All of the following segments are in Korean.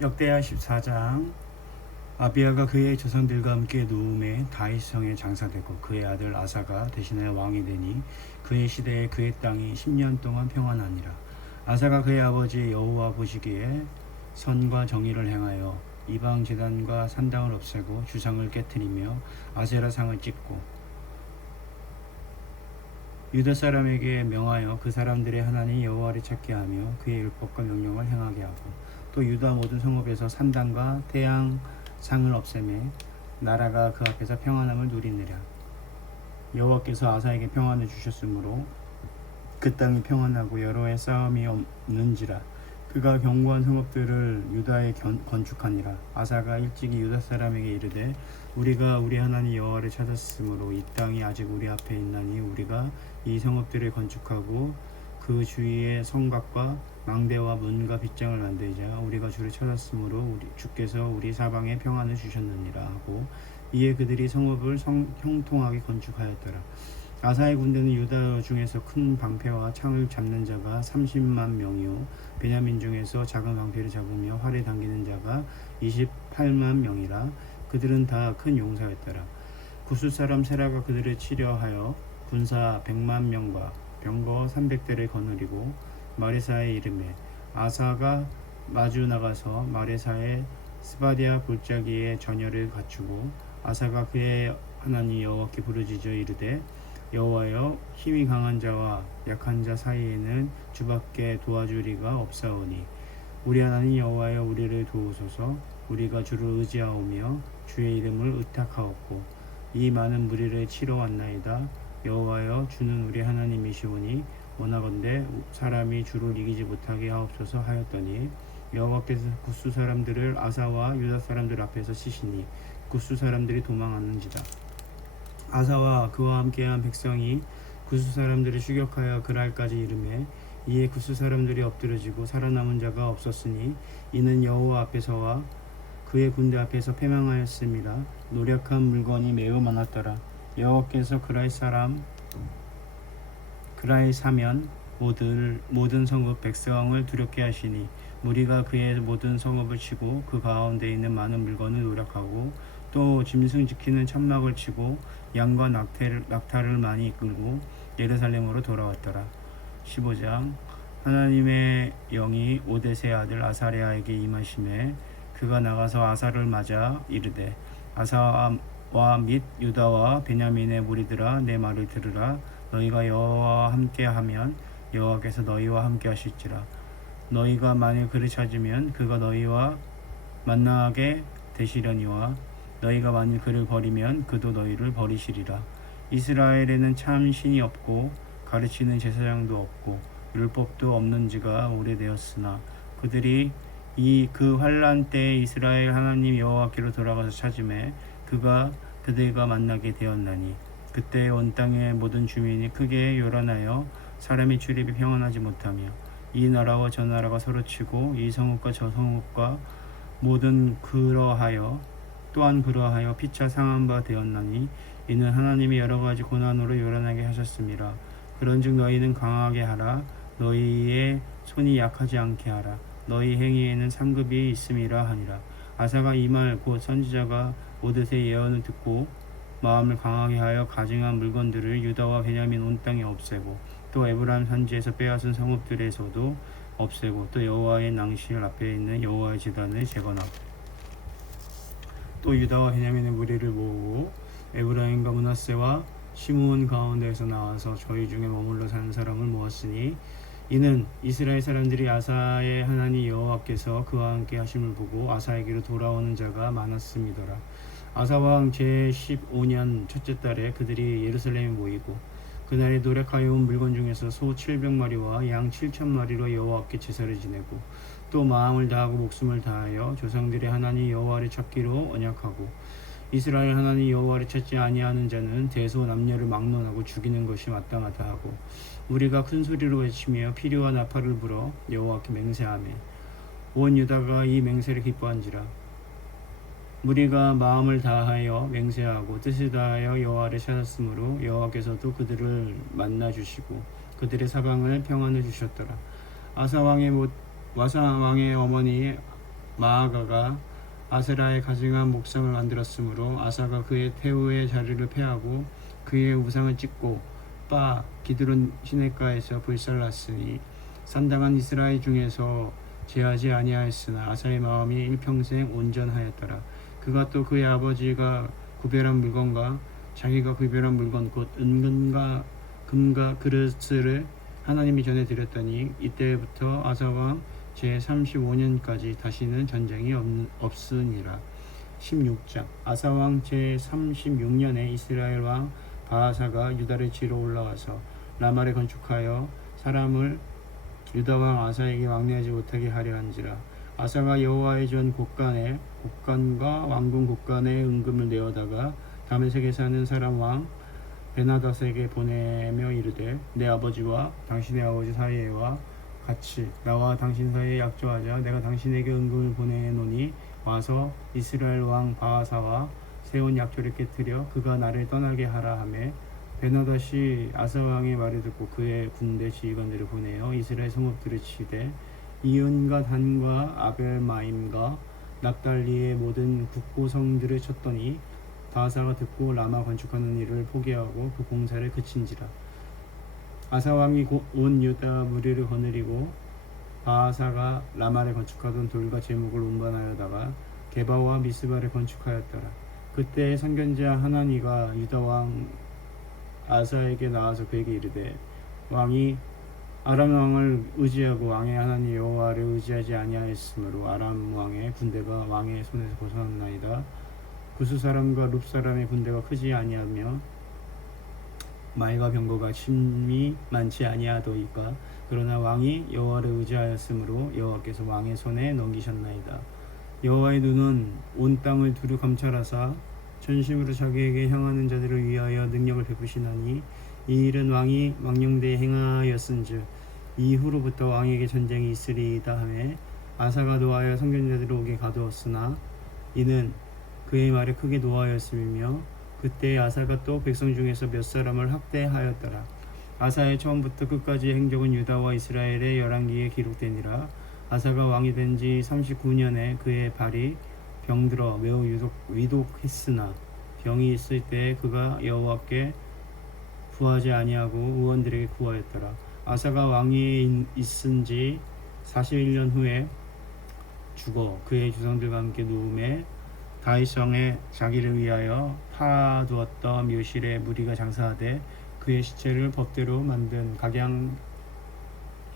역대하 14장. 아비야가 그의 조상들과 함께 누움의 다윗성에 장사되고 그의 아들 아사가 대신하여 왕이 되니 그의 시대에 그의 땅이 10년 동안 평안하니라. 아사가 그의 아버지 여호와 보시기에 선과 정의를 행하여 이방 제단과 산당을 없애고 주상을 깨뜨리며 아세라상을 찍고 유다 사람에게 명하여 그 사람들의 하나님 여호와를 찾게 하며 그의 율법과 명령을 행하게 하고 또 유다 모든 성읍에서 산당과 태양상을 없애매 나라가 그 앞에서 평안함을 누리느라. 여호와께서 아사에게 평안을 주셨으므로 그 땅이 평안하고 여러 해 싸움이 없는지라. 그가 견고한 성읍들을 유다에 건축하니라. 아사가 일찍이 유다 사람에게 이르되 우리가 우리 하나님 여호와를 찾았으므로 이 땅이 아직 우리 앞에 있나니 우리가 이 성읍들을 건축하고 그 주위에 성곽과 망대와 문과 빗장을 만들자. 우리가 주를 찾았으므로 주께서 우리 사방에 평안을 주셨느니라 하고 이에 그들이 성읍을 형통하게 건축하였더라. 아사의 군대는 유다 중에서 큰 방패와 창을 잡는 자가 30만 명이요 베냐민 중에서 작은 방패를 잡으며 활에 당기는 자가 28만 명이라. 그들은 다 큰 용사였더라. 구스 사람 세라가 그들을 치려하여 군사 100만 명과 병거 300대를 거느리고 마레사에 이르매 아사가 마주 나가서 마레사의 스바디아 골짜기에 전열을 갖추고 아사가 그의 하나님 여호와께 부르짖어 이르되 여호와여, 힘이 강한 자와 약한 자 사이에는 주밖에 도와주리가 없사오니 우리 하나님 여호와여, 우리를 도우소서. 우리가 주를 의지하오며 주의 이름을 의탁하옵고 이 많은 무리를 치러 왔나이다. 여호와여, 주는 우리 하나님이시오니 원하건대 사람이 주를 이기지 못하게 하옵소서 하였더니 여호와께서 구스 사람들을 아사와 유다 사람들 앞에서 치시니 구스 사람들이 도망하는지라. 아사와 그와 함께한 백성이 구스 사람들을 추격하여 그랄까지 이르매 이에 구스 사람들이 엎드러지고 살아남은 자가 없었으니 이는 여호와 앞에서와 그의 군대 앞에서 패망하였습니다. 노력한 물건이 매우 많았더라. 여호와께서 그라의 사면 모든 성읍 백성을 두렵게 하시니 무리가 그의 모든 성읍을 치고 그 가운데 있는 많은 물건을 노력하고 또 짐승 지키는 천막을 치고 양과 낙타를 많이 이끌고 예루살렘으로 돌아왔더라. 15장. 하나님의 영이 오뎃의 아들 아사랴에게 임하심에 그가 나가서 아사를 맞아 이르되 아사와 및 유다와 베냐민의 무리들아, 내 말을 들으라. 너희가 여호와와 함께하면 여호와께서 너희와 함께하실지라. 너희가 만일 그를 찾으면 그가 너희와 만나게 되시려니와 너희가 만일 그를 버리면 그도 너희를 버리시리라. 이스라엘에는 참 신이 없고 가르치는 제사장도 없고 율법도 없는 지가 오래되었으나 그들이 그 환난 때에 이스라엘 하나님 여호와께로 돌아가서 찾음에 그들과 만나게 되었나니 그때 온 땅의 모든 주민이 크게 요란하여 사람의 출입이 평안하지 못하며 이 나라와 저 나라가 서로 치고 이 성읍과 저 성읍과 또한 그러하여 피차 상한 바 되었나니 이는 하나님이 여러 가지 고난으로 요란하게 하셨습니다. 그런즉 너희는 강하게 하라. 너희의 손이 약하지 않게 하라. 너희 행위에는 상급이 있음이라 하니라. 아사가 이 말 곧 선지자가 오뎃의 예언을 듣고 마음을 강하게 하여 가증한 물건들을 유다와 베냐민 온 땅에 없애고 또 에브라임 산지에서 빼앗은 성읍들에서도 없애고 또 여호와의 낭실 앞에 있는 여호와의 제단을 재건하고 또 유다와 베냐민의 무리를 모으고 에브라임과 므낫세와 시므온 가운데에서 나와서 저희 중에 머물러 사는 사람을 모았으니 이는 이스라엘 사람들이 아사의 하나님 여호와께서 그와 함께 하심을 보고 아사에게로 돌아오는 자가 많았음이더라. 아사 왕 제15년 첫째 달에 그들이 예루살렘에 모이고 그날에 노력하여 온 물건 중에서 소 700마리와 양 7,000마리로 여호와께 제사를 지내고 또 마음을 다하고 목숨을 다하여 조상들의 하나님 여호와를 찾기로 언약하고 이스라엘 하나님 여호와를 찾지 아니하는 자는 대소 남녀를 막론하고 죽이는 것이 마땅하다 하고 우리가 큰 소리로 외치며 피리와 나팔을 불어 여호와께 맹세하며 온 유다가 이 맹세를 기뻐한지라. 무리가 마음을 다하여 맹세하고 뜻을 다하여 여호와를 찾았으므로 여호와께서도 그들을 만나 주시고 그들의 사방을 평안을 주셨더라. 아사 왕의 어머니 마아가가 아세라의 가증한 목상을 만들었으므로 아사가 그의 태우의 자리를 폐하고 그의 우상을 찢고 빠 기드론 시냇가에서 불살랐으니 산당한 이스라엘 중에서 제하지 아니하였으나 아사의 마음이 일평생 온전하였더라. 그가 또 그의 아버지가 구별한 물건과 자기가 구별한 물건 곧 은근과 금과 그릇을 하나님이 전에 드렸더니 이때부터 아사왕 제35년까지 다시는 전쟁이 없으니라. 16장 아사왕 제36년에 이스라엘 왕 바하사가 유다를 치러 올라가서 라말에 건축하여 사람을 유다왕 아사에게 왕래하지 못하게 하려 한지라. 아사가 여호와의 전 곳간과 왕궁 곳간에 은금을 내어다가 다메섹에 사는 사람 왕 베나닷에게 보내며 이르되 내 아버지와 당신의 아버지 사이에와 같이 나와 당신 사이에 약조하자. 내가 당신에게 은금을 보내노니 와서 이스라엘 왕 바하사와 세운 약조를 깨뜨려 그가 나를 떠나게 하라 하매 베나닷이 아사 왕의 말을 듣고 그의 군대 지휘관들을 보내어 이스라엘 성읍들을 치되 이은과 단과 아벨마임과 납달리의 모든 국고성들을 쳤더니 바하사가 듣고 라마 건축하는 일을 포기하고 그 공사를 그친지라. 아사 왕이 온 유다 무리를 거느리고 바하사가 라마를 건축하던 돌과 제목을 운반하여다가 게바와 미스바를 건축하였더라. 그때 선견자 하나니가 유다 왕 아사에게 나와서 그에게 이르되 왕이 아람 왕을 의지하고 왕의 하나님 여호와를 의지하지 아니하였으므로 아람 왕의 군대가 왕의 손에서 벗어났나이다. 구스 사람과 룹 사람의 군대가 크지 아니하며 말과 병거가 심히 많지 아니하도이까. 그러나 왕이 여호와를 의지하였으므로 여호와께서 왕의 손에 넘기셨나이다. 여호와의 눈은 온 땅을 두루 감찰하사 전심으로 자기에게 향하는 자들을 위하여 능력을 베푸시나니 이 일은 왕이 망령되이 행하였은즉 이후로부터 왕에게 전쟁이 있으리이다 하매 아사가 노하여 선견자들을 오게 가두었으나 이는 그의 말에 크게 노하였으며 그때 아사가 또 백성 중에서 몇 사람을 학대하였더라. 아사의 처음부터 끝까지의 행적은 유다와 이스라엘의 열왕기에 기록되니라. 아사가 왕이 된 지 39년에 그의 발이 병들어 매우 위독했으나 병이 있을 때 그가 여호와께 구하지 아니하고 의원들에게 구하였더라. 아사가 왕이 있은 지 41년 후에 죽어 그의 주상들과 함께 누움에 다윗성에 자기를 위하여 파두었던 묘실에 무리가 장사하되 그의 시체를 법대로 만든 각양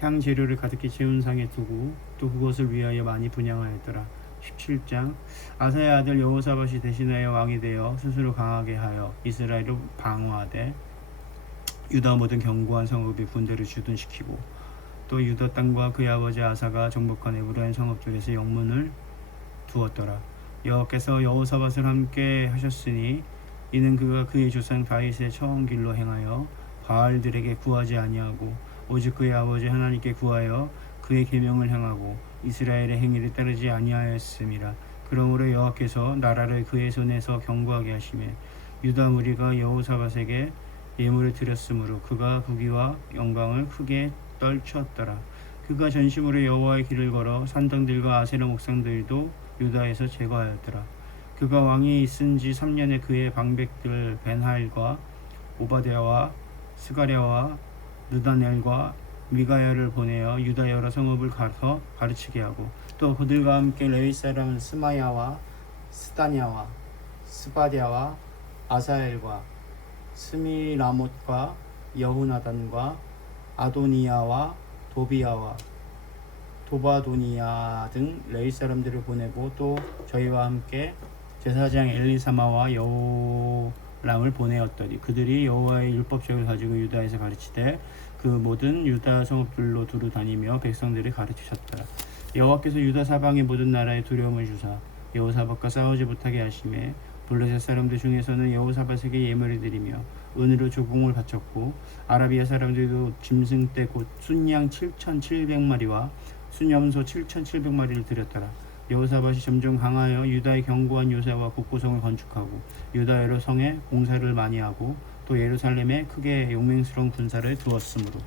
향재료를 가득히 채운 상에 두고 또 그것을 위하여 많이 분향하였더라. 17장 아사의 아들 여호사밧이 대신하여 왕이 되어 스스로 강하게 하여 이스라엘을 방어하되 유다 모든 견고한 성읍에 군대를 주둔시키고 또 유다 땅과 그의 아버지 아사가 정복한 에브라임 성읍들에서 영문을 두었더라. 여호와께서 여호사밧을 함께 하셨으니 이는 그가 그의 조상 다윗의 처음 길로 행하여 바알들에게 구하지 아니하고 오직 그의 아버지 하나님께 구하여 그의 계명을 행하고 이스라엘의 행위를 따르지 아니하였음이라. 그러므로 여호와께서 나라를 그의 손에서 견고하게 하시며 유다 무리가 여호사밧에게 예물을 드렸으므로 그가 부귀와 영광을 크게 떨쳤더라. 그가 전심으로 여호와의 길을 걸어 산당들과 아세라 목상들도 유다에서 제거하였더라. 그가 왕이 있은 지 3년에 그의 방백들 벤할과 오바댜와 스가랴와 느다넬과 미가야를 보내어 유다 여러 성읍을 가서 가르치게 하고 또 그들과 함께 레위 사람 스마야와 스다냐와 스바랴와 아사엘과 스미라못과 여후나단과 아도니야와 도비야와 도바도니야 등 레위 사람들을 보내고 또 저희와 함께 제사장 엘리사마와 여호람을 보내었더니 그들이 여호와의 율법책을 가지고 유다에서 가르치되 그 모든 유다 성읍들로 두루 다니며 백성들을 가르치셨더라. 여호와께서 유다 사방의 모든 나라에 두려움을 주사 여호사밧과 싸우지 못하게 하시매 블레셋 사람들 중에서는 여호사밧에게 예물을 드리며 은으로 조공을 바쳤고 아라비아 사람들도 짐승 떼 곧 순양 7,700마리와 순염소 7,700마리를 드렸더라. 여호사밧이 점점 강하여 유다의 견고한 요새와 곳곳성을 건축하고 유다 여러 성에 공사를 많이 하고 또 예루살렘에 크게 용맹스러운 군사를 두었으므로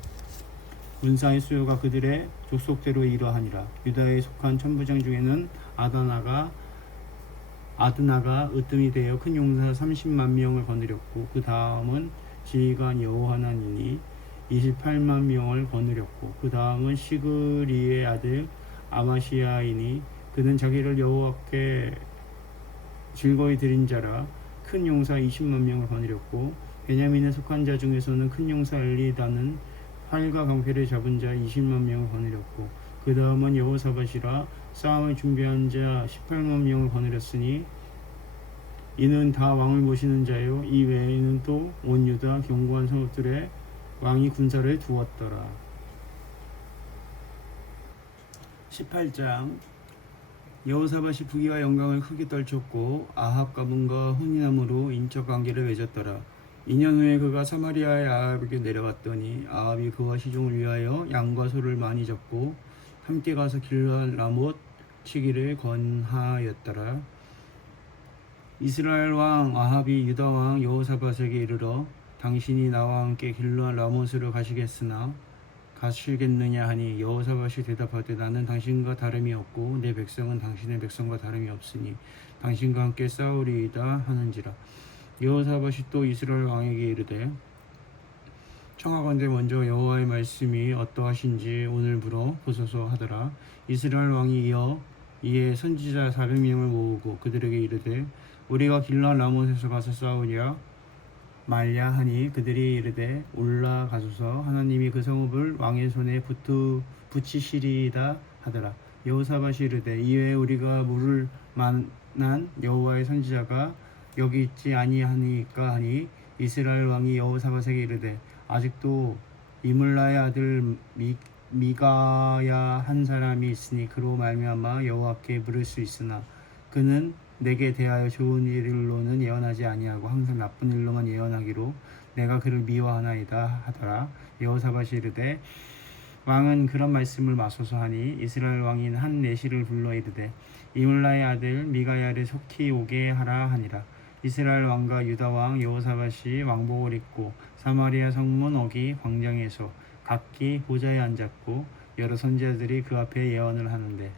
문사의 수요가 그들의 족속대로 이러하니라. 유다에 속한 천부장 중에는 아드나가 으뜸이 되어 큰 용사 30만 명을 거느렸고, 그 다음은 지휘관 여호하나니니 28만 명을 거느렸고, 그 다음은 시그리의 아들 아마시아이니 그는 자기를 여호와께 즐거이 드린 자라. 큰 용사 20만 명을 거느렸고, 베냐민에 속한 자 중에서는 큰 용사 엘리다는 활과 강패를 잡은 자 20만 명을 거느렸고, 그 다음은 여호사밧이라. 싸움을 준비한 자 18만 명을 거느렸으니 이는 다 왕을 모시는 자요, 이 외에는 또 온 유다 견고한 성읍들에 왕이 군사를 두었더라. 18장. 여호사밧이 부귀와 영광을 크게 떨쳤고 아합 가문과 혼인함으로 인적 관계를 맺었더라. 2년 후에 그가 사마리아의 아합에게 내려갔더니 아합이 그와 시종을 위하여 양과 소를 많이 잡고 함께 가서 길르앗 라못 치기를 권하였더라. 이스라엘 왕 아합이 유다 왕 여호사밧에게 이르러 당신이 나와 함께 길르앗 라못으로 가시겠느냐 하니, 여호사밧이 대답하되 나는 당신과 다름이 없고 내 백성은 당신의 백성과 다름이 없으니 당신과 함께 싸우리이다 하는지라. 여호사밧이 또 이스라엘 왕에게 이르되 청하건대 먼저 여호와의 말씀이 어떠하신지 오늘 물어 보소서 하더라. 이스라엘 왕이 이에 선지자 400명을 모으고 그들에게 이르되 우리가 길르앗 라못에서 가서 싸우랴 말랴 하니, 그들이 이르되 올라가소서, 하나님이 그 성읍을 왕의 손에 붙이시리이다 하더라. 여호사밧이 이르되 이외에 우리가 물을 만난 여호와의 선지자가 여기 있지 아니하니까 하니, 이스라엘 왕이 여호사밧에게 이르되 아직도 이물라의 아들 미가야 한 사람이 있으니 그로 말미암아 여호와께 물을 수 있으나 그는 내게 대하여 좋은 일로는 예언하지 아니하고 항상 나쁜 일로만 예언하기로 내가 그를 미워하나이다 하더라. 여호사밧이 이르되 왕은 그런 말씀을 마소서 하니, 이스라엘 왕인 한 내시를 불러 이르되 이물라의 아들 미가야를 속히 오게 하라 하니라. 이스라엘 왕과 유다 왕 여호사밧이 왕복을 입고 사마리아 성문 어기 광장에서 각기 보좌에 앉았고 여러 선지자들이 그 앞에 예언을 하는데,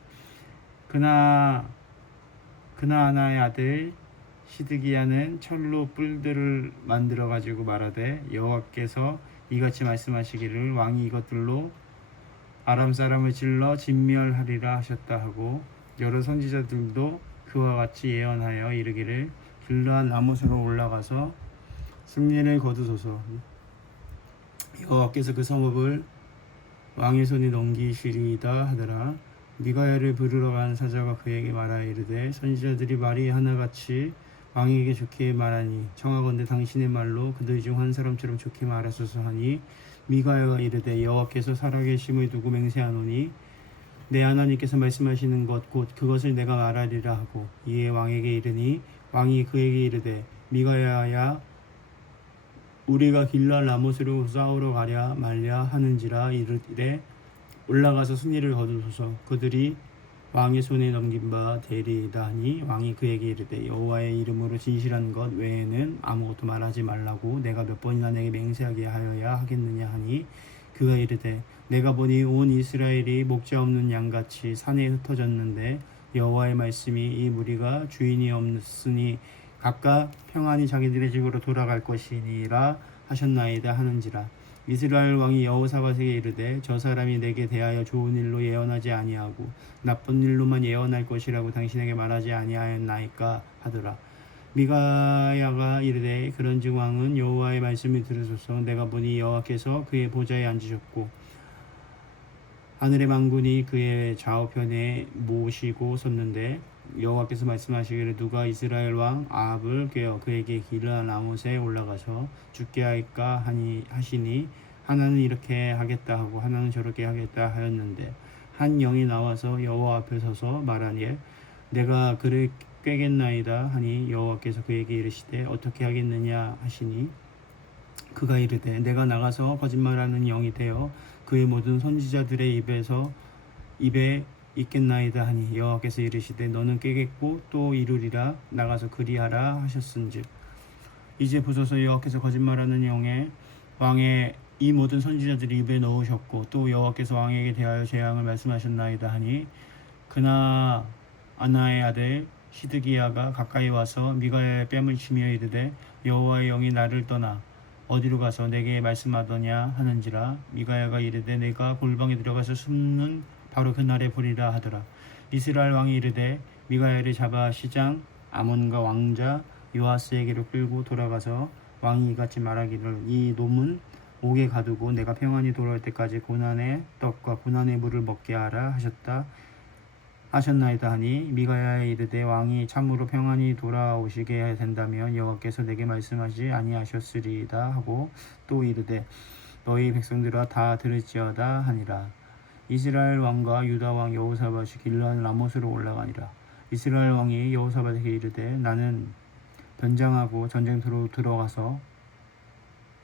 그나아나의 아들 시드기야는 철로 뿔들을 만들어 가지고 말하되 여호와께서 이같이 말씀하시기를 왕이 이것들로 아람 사람을 찔러 진멸하리라 하셨다 하고, 여러 선지자들도 그와 같이 예언하여 이르기를 길르앗 라못으로 올라가서 승리를 거두소서, 여호와께서 그 성읍을 왕의 손에 넘기시리이다 하더라. 미가야를 부르러 간 사자가 그에게 말하여 이르되 선지자들이 말이 하나같이 왕에게 좋게 말하니 청하건대 당신의 말로 그들 중 한 사람처럼 좋게 말하소서 하니, 미가야가 이르되 여호와께서 살아계심을 두고 맹세하노니 내 하나님께서 말씀하시는 것 곧 그것을 내가 말하리라 하고, 이에 왕에게 이르니 왕이 그에게 이르되 미가야야 우리가 길르앗 라못으로 싸우러 가랴 말랴 하는지라. 이르되 올라가서 승리를 거두소서, 그들이 왕의 손에 넘긴 바 되리이다 하니, 왕이 그에게 이르되 여호와의 이름으로 진실한 것 외에는 아무것도 말하지 말라고 내가 몇 번이나 내게 맹세하게 하여야 하겠느냐 하니, 그가 이르되 내가 보니 온 이스라엘이 목자 없는 양같이 산에 흩어졌는데 여호와의 말씀이 이 무리가 주인이 없으니 각각 평안히 자기들의 집으로 돌아갈 것이니라 하셨나이다 하는지라. 이스라엘 왕이 여호사밧에게 이르되 저 사람이 내게 대하여 좋은 일로 예언하지 아니하고 나쁜 일로만 예언할 것이라고 당신에게 말하지 아니하였나이까 하더라. 미가야가 이르되 그런즉 왕은 여호와의 말씀을 들으소서, 내가 보니 여호와께서 그의 보좌에 앉으셨고 하늘의 만군이 그의 좌우편에 모시고 섰는데, 여호와께서 말씀하시기를 누가 이스라엘 왕 아합을 꾀어 그에게 길르앗 라못에 올라가서 죽게 할까 하시니, 하나는 이렇게 하겠다 하고 하나는 저렇게 하겠다 하였는데, 한 영이 나와서 여호와 앞에 서서 말하니 내가 그를 꾀겠나이다 하니, 여호와께서 그에게 이르시되 어떻게 하겠느냐 하시니, 그가 이르되 내가 나가서 거짓말하는 영이 되어 그의 모든 선지자들의 입에 있겠나이다 하니, 여호와께서 이르시되 너는 깨겠고 또 이루리라. 나가서 그리하라 하셨은즉 이제 보소서, 여호와께서 거짓말하는 영에 왕의 이 모든 선지자들이 입에 넣으셨고 또 여호와께서 왕에게 대하여 재앙을 말씀하셨나이다 하니 그나 아나의 아들 시드기야가 가까이 와서 미가야의 뺨을 치며 이르되 여호와의 영이 나를 떠나 어디로 가서 내게 말씀하더냐 하는지라. 미가야가 이르되 내가 골방에 들어가서 숨는 바로 그날에 보리라 하더라. 이스라엘 왕이 이르되 미가야를 잡아 시장 아몬과 왕자 요아스에게로 끌고 돌아가서 왕이 이같이 말하기를 이 놈은 옥에 가두고 내가 평안히 돌아올 때까지 고난의 떡과 고난의 물을 먹게 하라 하셨나이다 하니 미가야에 이르되 왕이 참으로 평안히 돌아오시게 된다면 여호와께서 내게 말씀하지 아니하셨으리이다 하고 또 이르되 너희 백성들아 다 들을지어다 하니라. 이스라엘 왕과 유다 왕 여호사밧이 길르앗 라못으로 올라가니라. 이스라엘 왕이 여호사밧에게 이르되 나는 변장하고 전쟁터로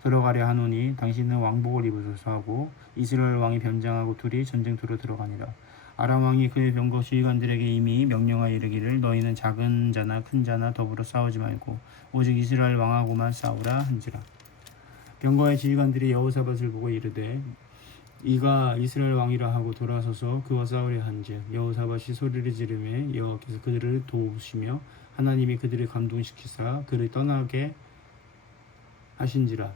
들어가려 하노니 당신은 왕복을 입으소서 하고 이스라엘 왕이 변장하고 둘이 전쟁터로 들어가니라. 아람 왕이 그의 병거 지휘관들에게 이미 명령하여 이르기를 너희는 작은 자나 큰 자나 더불어 싸우지 말고 오직 이스라엘 왕하고만 싸우라 한지라. 병거의 지휘관들이 여호사밧을 보고 이르되 이가 이스라엘 왕이라 하고 돌아서서 그와 싸우려 한즉 여호사밧이 소리를 지르매 여호와께서 그들을 도우시며 하나님이 그들을 감동시키사 그를 떠나게 하신지라.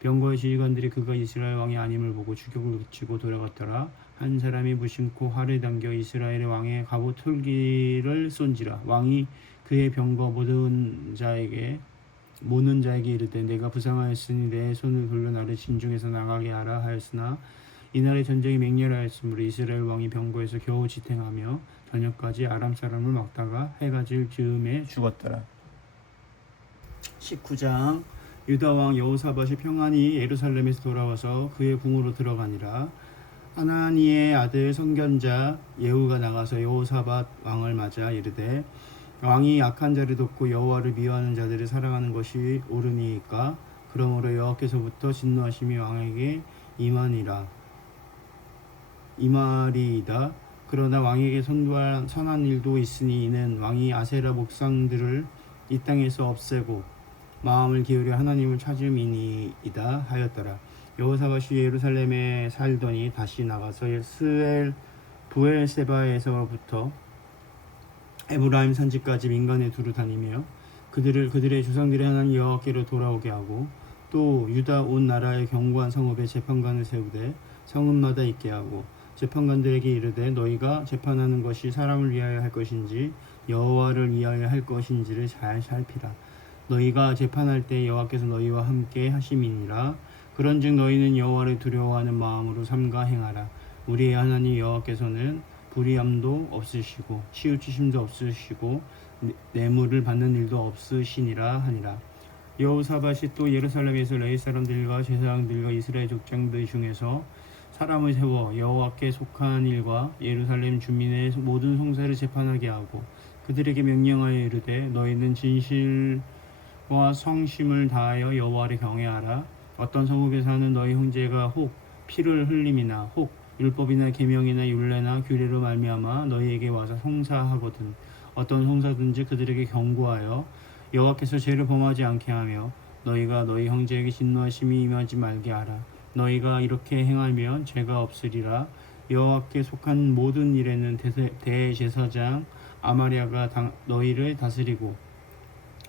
병거의 지휘관들이 그가 이스라엘 왕이 아님을 보고 추격을 그치고 돌아갔더라. 한 사람이 무심코 활을 당겨 이스라엘의 왕의 갑옷 털기를 쏜지라. 왕이 그의 병거 모는 자에게 이르되 내가 부상하였으니 내 손을 돌려 나를 진중에서 나가게 하라 하였으나 이날의 전쟁이 맹렬하였으므로 이스라엘 왕이 병거에서 겨우 지탱하며 저녁까지 아람 사람을 막다가 해가 질 즈음에 죽었더라. 19장 유다 왕 여호사밧이 평안히 예루살렘에서 돌아와서 그의 궁으로 들어가니라. 하나니의 아들 선견자 예후가 나가서 여호사밧 왕을 맞아 이르되 왕이 악한 자를 돕고 여호와를 미워하는 자들을 사랑하는 것이 옳으니까 그러므로 여호와께서부터 진노하심이 왕에게 임하리이다. 그러나 왕에게 선한 일도 있으니 이는 왕이 아세라 목상들을 이 땅에서 없애고 마음을 기울여 하나님을 찾음이니이다 하였더라. 여호사밧이 예루살렘에 살더니 다시 나가서 부엘세바에서부터 에브라임 산지까지 민간에 두루 다니며 그들의 조상들의 하나님 여호와께로 돌아오게 하고 또 유다 온 나라의 견고한 성읍에 재판관을 세우되 성읍마다 있게 하고 재판관들에게 이르되 너희가 재판하는 것이 사람을 위하여 할 것인지 여호와를 위하여 할 것인지를 잘 살피라. 너희가 재판할 때 여호와께서 너희와 함께 하심이니라. 그런즉 너희는 여호와를 두려워하는 마음으로 삼가 행하라. 우리의 하나님 여호와께서는 불의함도 없으시고 치우치심도 없으시고 뇌물을 받는 일도 없으시니라 하니라. 여호사밧이 또 예루살렘에서 레위 사람들과 제사장들과 이스라엘 족장들 중에서 사람을 세워 여호와께 속한 일과 예루살렘 주민의 모든 송사를 재판하게 하고 그들에게 명령하여 이르되 너희는 진실과 성심을 다하여 여호와를 경외하라. 어떤 성읍에 사는 너희 형제가 혹 피를 흘림이나 혹 율법이나 계명이나 율례나 규례로 말미암아 너희에게 와서 송사하거든 어떤 송사든지 그들에게 경고하여 여호와께서 죄를 범하지 않게 하며 너희가 너희 형제에게 진노하심이 임하지 말게 하라. 너희가 이렇게 행하면 죄가 없으리라. 여호와께 속한 모든 일에는 대제사장 아마리아가 너희를 다스리고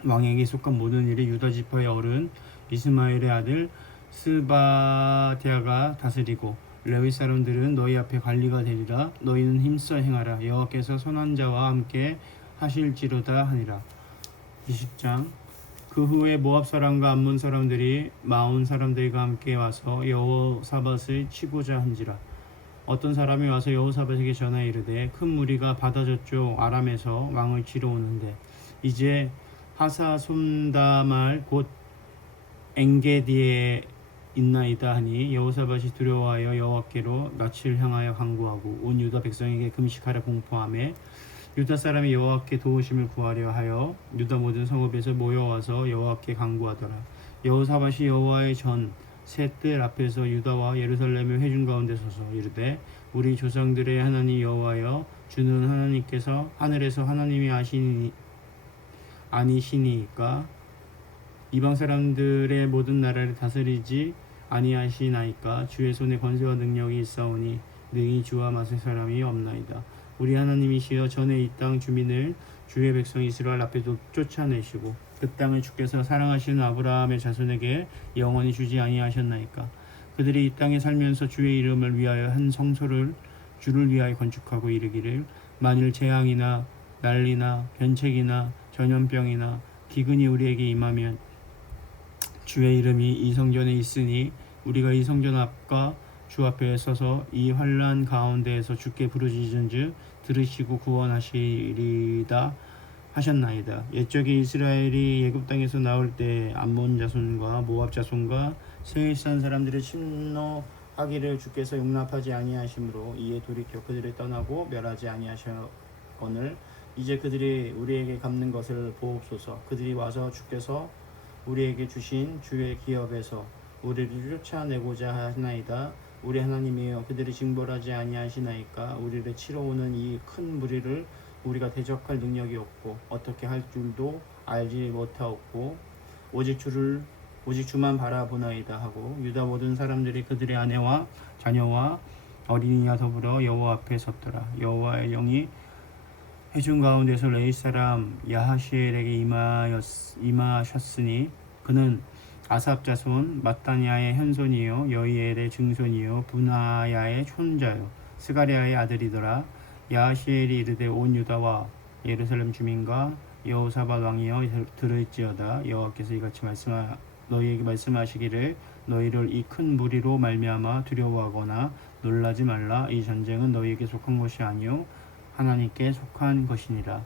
왕에게 속한 모든 일에 유다 지파의 어른 이스마엘의 아들 스바디아가 다스리고 레위 사람들은 너희 앞에 관리가 되리라. 너희는 힘써 행하라. 여호와께서 선한 자와 함께 하실지로다 하니라. 20장 그 후에 모압 사람과 암몬 사람들이 마온 사람들과 함께 와서 여호사밧을 치고자 한지라. 어떤 사람이 와서 여호사밧에게 전하여 이르되 큰 무리가 바다 저쪽 아람에서 왕을 치러 오는데 이제 하사손다말 곧 엥게디에 있나이다 하니 여호사밧이 두려워하여 여호와께로 낯을 향하여 간구하고 온 유다 백성에게 금식하라 공포하며 유다 사람이 여호와께 도우심을 구하려 하여 유다 모든 성읍에서 모여와서 여호와께 간구하더라. 여호사밧이 여호와의 전 셋들 앞에서 유다와 예루살렘의 회중 가운데 서서 이르되 우리 조상들의 하나님 여호와여 주는 하나님께서 하늘에서 하나님이 아니시니까 이방 사람들의 모든 나라를 다스리지 아니하시나이까. 주의 손에 권세와 능력이 있사오니 능히 주와 맞설 사람이 없나이다. 우리 하나님이시여 전에 이 땅 주민을 주의 백성 이스라엘 앞에 쫓아내시고 그 땅을 주께서 사랑하시는 아브라함의 자손에게 영원히 주지 아니하셨나이까. 그들이 이 땅에 살면서 주의 이름을 위하여 한 성소를 주를 위하여 건축하고 이르기를 만일 재앙이나 난리나 변책이나 전염병이나 기근이 우리에게 임하면 주의 이름이 이 성전에 있으니 우리가 이 성전 앞과 주 앞에 서서 이 환난 가운데에서 주께 부르짖은즉 들으시고 구원하시리다 하셨나이다. 옛적에 이스라엘이 애굽 땅에서 나올 때 암몬 자손과 모압 자손과 세일산 사람들을 침노하기를 주께서 용납하지 아니하심으로 이에 돌이켜 그들을 떠나고 멸하지 아니하셨거늘 이제 그들이 우리에게 갚는 것을 보옵소서. 그들이 와서 주께서 우리에게 주신 주의 기업에서 우리를 쫓아내고자 하나이다. 우리 하나님이여 그들이 징벌하지 아니하시나이까. 우리를 치러 오는 이 큰 무리를 우리가 대적할 능력이 없고 어떻게 할 줄도 알지 못하옵고 오직 주만 바라보나이다 하고 유다 모든 사람들이 그들의 아내와 자녀와 어린이와 더불어 여호와 앞에 섰더라. 여호와의 영이 회중 가운데서 레위 사람 야하시엘에게 임하셨으니 그는 아삽 자손 마따냐의 현손이요 여이엘의 증손이요 분하야의 촌자요 스가랴의 아들이더라. 야하시엘이 이르되 온 유다와 예루살렘 주민과 여호사밧 왕이여 들을지어다. 여호와께서 이같이 너희에게 말씀하시기를 너희를 이 큰 무리로 말미암아 두려워하거나 놀라지 말라. 이 전쟁은 너희에게 속한 것이 아니요 하나님께 속한 것이니라.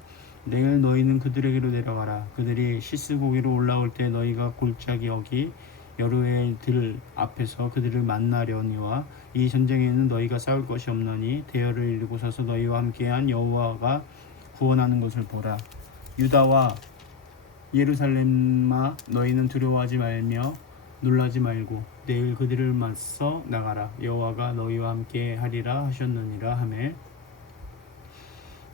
내일 너희는 그들에게로 내려가라. 그들이 시스 고기로 올라올 때 너희가 골짜기 여기 여루의 들 앞에서 그들을 만나려니와 이 전쟁에는 너희가 싸울 것이 없나니 대열을 이루고 서서 너희와 함께한 여호와가 구원하는 것을 보라. 유다와 예루살렘아 너희는 두려워하지 말며 놀라지 말고 내일 그들을 맞서 나가라. 여호와가 너희와 함께 하리라 하셨느니라 하매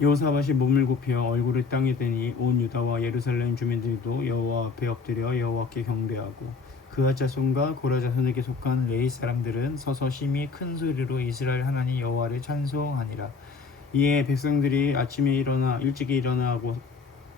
여호사밧이 몸을 굽혀 얼굴을 땅에 대니 온 유다와 예루살렘 주민들도 여호와 앞에 엎드려 여호와께 경배하고 그앗 자손과 고라 자손에게 속한 레위 사람들은 서서 심히 큰 소리로 이스라엘 하나님 여호와를 찬송하니라. 이에 백성들이 아침에 일찍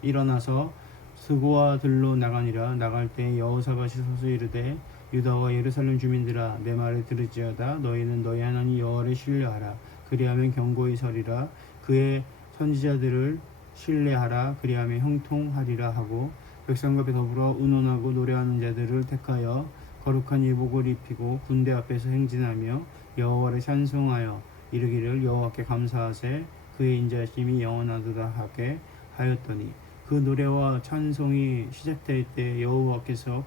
일어나서 스고와 들로 나가니라. 나갈 때 여호사밧이 서서 이르되 유다와 예루살렘 주민들아 내 말을 들을지어다. 너희는 너희 하나님 여호와를 신뢰하라. 그리하면 견고히 서리라. 그의 선지자들을 신뢰하라. 그리하면 형통하리라 하고 백성과 더불어 의논하고 노래하는 자들을 택하여 거룩한 예복을 입히고 군대 앞에서 행진하며 여호와를 찬송하여 이르기를 여호와께 감사하세 그의 인자심이 영원하도다 하게 하였더니 그 노래와 찬송이 시작될 때 여호와께서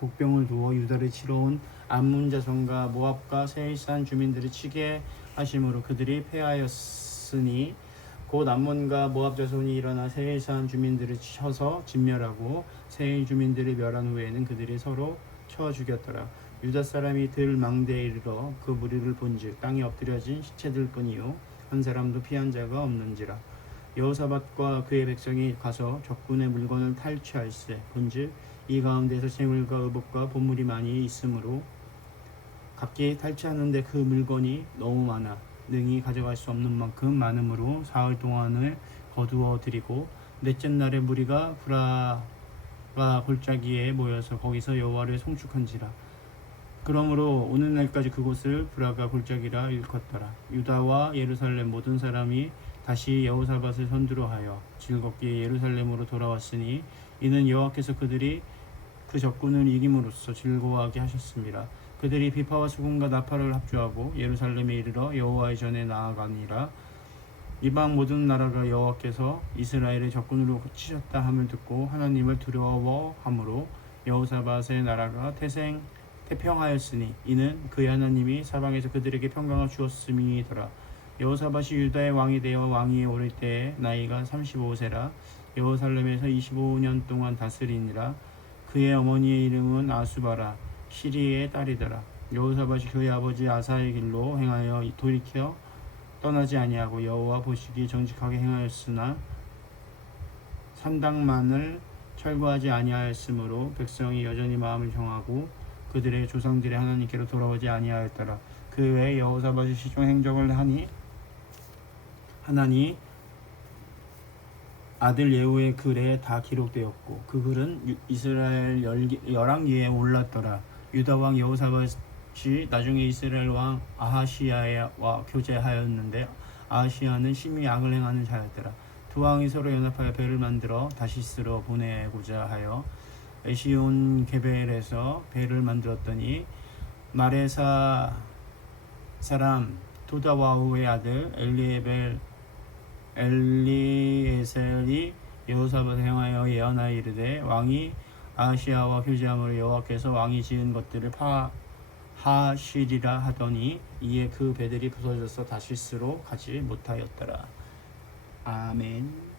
복병을 두어 유다를 치러 온 암몬 자손과 모압과 세일산 주민들을 치게 하심으로 그들이 패하였으니 곧 암몬과 모압 자손이 일어나 세일산 주민들을 쳐서 진멸하고 세일 주민들을 멸한 후에는 그들이 서로 쳐 죽였더라. 유다 사람이 들 망대에 이르러 그 무리를 본즉 땅에 엎드려진 시체들 뿐이요 한 사람도 피한 자가 없는지라. 여호사밧과 그의 백성이 가서 적군의 물건을 탈취할세 본즉 이 가운데서 재물과 의복과 보물이 많이 있으므로 각기 탈취하는데 그 물건이 너무 많아 능히 가져갈 수 없는 만큼 많으므로 사흘 동안을 거두어 드리고 넷째 날에 무리가 브라가 골짜기에 모여서 거기서 여호와를 송축한지라. 그러므로 오늘날까지 그곳을 브라가 골짜기라 일컫더라. 유다와 예루살렘 모든 사람이 다시 여호사밧을 선두로 하여 즐겁게 예루살렘으로 돌아왔으니 이는 여호와께서 그들이 그 적군을 이김으로써 즐거워하게 하셨습니다. 그들이 비파와 수금과 나팔을 합주하고 예루살렘에 이르러 여호와의 전에 나아가니라. 이방 모든 나라가 여호와께서 이스라엘의 적군으로 치셨다 함을 듣고 하나님을 두려워함으로 여호사밧의 나라가 태평하였으니 이는 그의 하나님이 사방에서 그들에게 평강을 주었음이더라. 여호사밧이 유다의 왕이 되어 왕위에 오를 때에 나이가 35세라 여호살렘에서 25년 동안 다스리니라. 그의 어머니의 이름은 아수바라 시리의 딸이더라. 여호사밧이 그의 아버지 아사의 길로 행하여 돌이켜 떠나지 아니하고 여호와 보시기에 정직하게 행하였으나 산당만을 철거하지 아니하였으므로 백성이 여전히 마음을 정하고 그들의 조상들의 하나님께로 돌아오지 아니하였더라. 그 외에 여호사밧이 시종 행적을 하나니 아들 예후의 글에 다 기록되었고 그 글은 이스라엘 열왕기에 올랐더라. 유다 왕 여호사밧이 나중에 이스라엘 왕 아하시야와 교제하였는데 아하시야는 심히 악을 행하는 자였더라. 두 왕이 서로 연합하여 배를 만들어 다시스로 보내고자 하여 에시온 게벨에서 배를 만들었더니 마레사 사람 도다와후의 아들 엘리에셀이 여호사밧에 향하여 예언하여 이르되 왕이 아하시야와 교제함으로 여호와께서 왕이 지은 것들을 파하시리라 하더니 이에 그 배들이 부서져서 다시스로 가지 못하였더라. 아멘.